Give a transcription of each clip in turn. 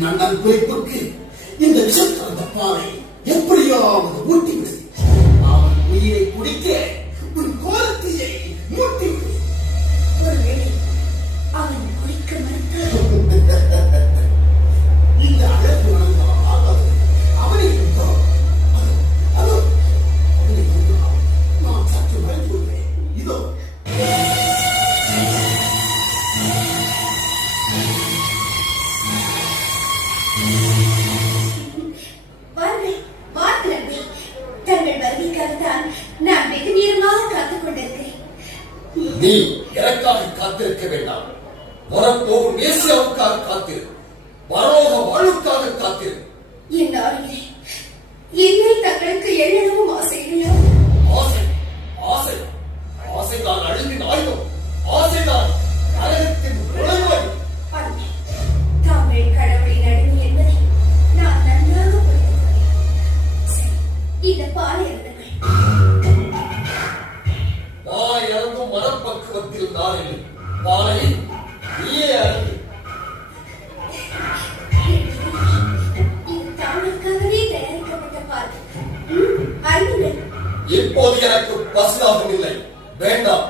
என் அண்ணன் குறிப்புக்கு இந்த விஷம் கலந்த பாலை எப்படியாவது ஊட்டிவிடு. அவன் உயிரை குடிக்க உன் கோலத்தையை மூட்டிவிடு. ஒருவேளை அவன் குடிக்க மறுத்தால் இந்த அழகு வளர்ந்தால் அவனை நான் சற்று மறைந்து விடுவேன். இதோ தங்கள் வருகைக்காகத்தான் நான் வெகு நேரமாக காத்துக் கொண்டிருக்கிறேன். நீ எனக்காக காத்திருக்க வேண்டாம். வரப்போகும் மேசியாவுக்காக காத்திரு. பரலோக வாழ்வுக்காக காத்திரு. என் ஆளுநரே, என்னில் தங்களுக்கு எண்ணவும் ஆசை இல்லையா? ஆசை ஆசை ஆசைதான் அழிவின் ஆயுதம். ஆசைதான் நரகத்தின் நுழைவாய். அருமை, தாங்கள் கடவுளின் அடிமை என்பதை நான் நன்றாக புரிந்துள்ளேன். சரி, இந்த பாலை இருந்தங்கள். பாலை இறங்கும் மனப்பக்குவத்தில் நான் இல்லை. பாலை நீயே அறந்து. இது தாங்களுக்காகவே தயாரிக்கப்பட்ட பால். அருந்துங்கள். இப்போது எனக்கு பசியாகவும் இல்லை. வேண்டாம்.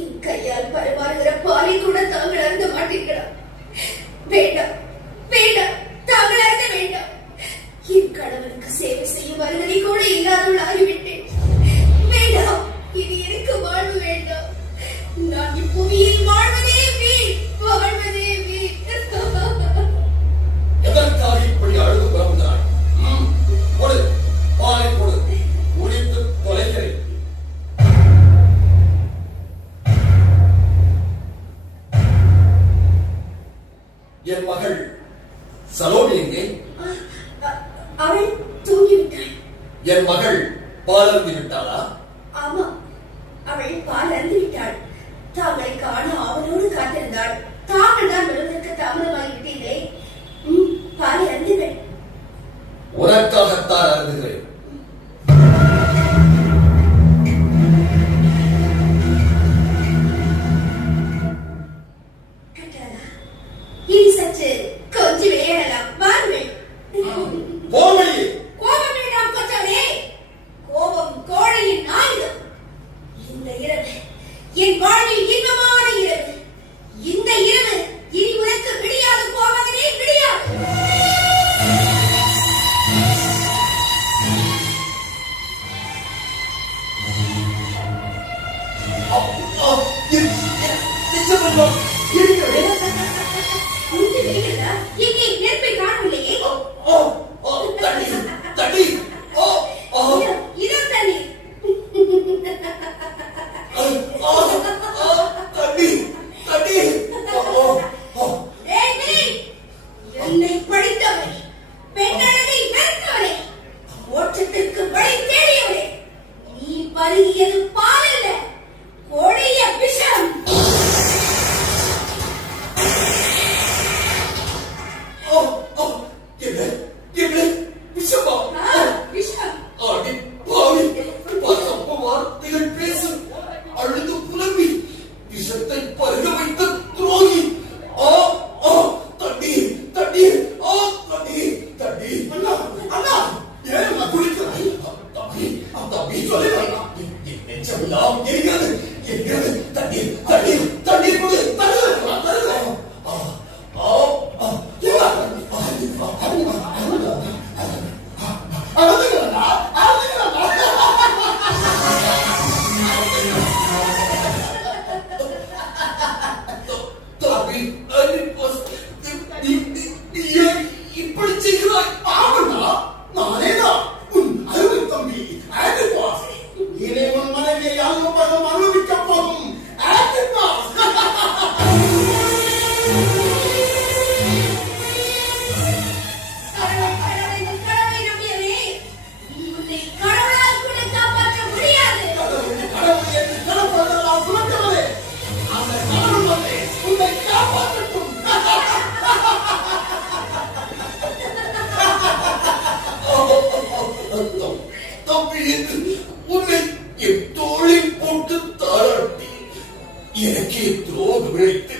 என் கையால் பரிமாறுகிற பாலை கூட தாங்கள் அருந்த மாட்டீர்களா? வேண்டாம் வேண்டாம், தாங்கள் அருந்த வேண்டாம். என் கடவுளுக்கு சேவை செய்யும் வருவதை கூட இல்லாதவள் ஆகிவிட்டேன். வேண்டாம், இது எனக்கு வாழ்வு வேண்டாம். நான் இப்புவியில் வாழ்வதே வீண், வாழ்வதே வீண். எதற்காக இப்படி அழுது புறமுகிறாய்? கொடு, பாலை கொடு. குடித்து தொலைகிறேன். என் மகள் சலோமி எங்கே? அவள் தூங்கிவிட்டாள். என் மகள் பால் அருந்தி விட்டாளா? ஆமா, அவள் பால் அருந்திவிட்டாள். தாங்களை காண அவளோடு காத்திருந்தாள். தாங்கள் தான் விழுவதற்கு தாமதமாகிவிட்டீர்களே. பாலை அருந்துங்கள். உனக்காகத்தான் அருந்துகிறேன். இனி சற்று கொஞ்சம் விளையாடலாம். வாருங்கள். போவழி. கோபம் வேண்டாம் கொச்சவரே. கோபம் கோழையின் ஆயுதம். இந்த இரவு என் வாழ்வில் இன்பமான இரவு. இந்த இரவு இனி உனக்கு விடியாது போவதே விடியாது. இங்கே நெருப்பை காணவில்லையே. இதோ தண்ணீர். என்னை படித்தவரை, பெண்ணழகை வெறுத்தவரை, மோட்சத்திற்கு வழி தேடியவரை, நீ பருகியது பால் அல்ல, கொடிய விஷம். விஷம். வார்த்தைகள் பேசு. அழுது புலம்பி விஷத்தை பருக வைத்த துரோகி. தண்ணீர் தண்ணீர் தண்ணீர் தண்ணீர். அண்ணா ஏன் குளிக்கிறாய்? தம்பி சொல்லுங்க. நெஞ்சமெல்லாம் எரிகிறது எரிகிறது. தண்ணீர் தண்ணீர் தண்ணீர் கொடு. இப்படி செய்கிறாய்? நானேதான் உன் அருமை தம்பி ஆண்டிபாஸ். இனி உன் மனைவியை அனுபவம் அனுபவிக்க போகும் ஆண்டிபாஸ். கடவுளை நம்பியவே நீ உன்னை கடவுளால் கூட காப்பாற்ற முடியாது. கடவுள் என்று கடவுளால் சுமக்கிறதே அந்த கடவுள் வந்து உன்னை காப்பாற்றட்டும். தம்பி என்று உன்னை என் தோளில் போட்டு தாராட்டி எனக்கே துரோகம் இழைத்து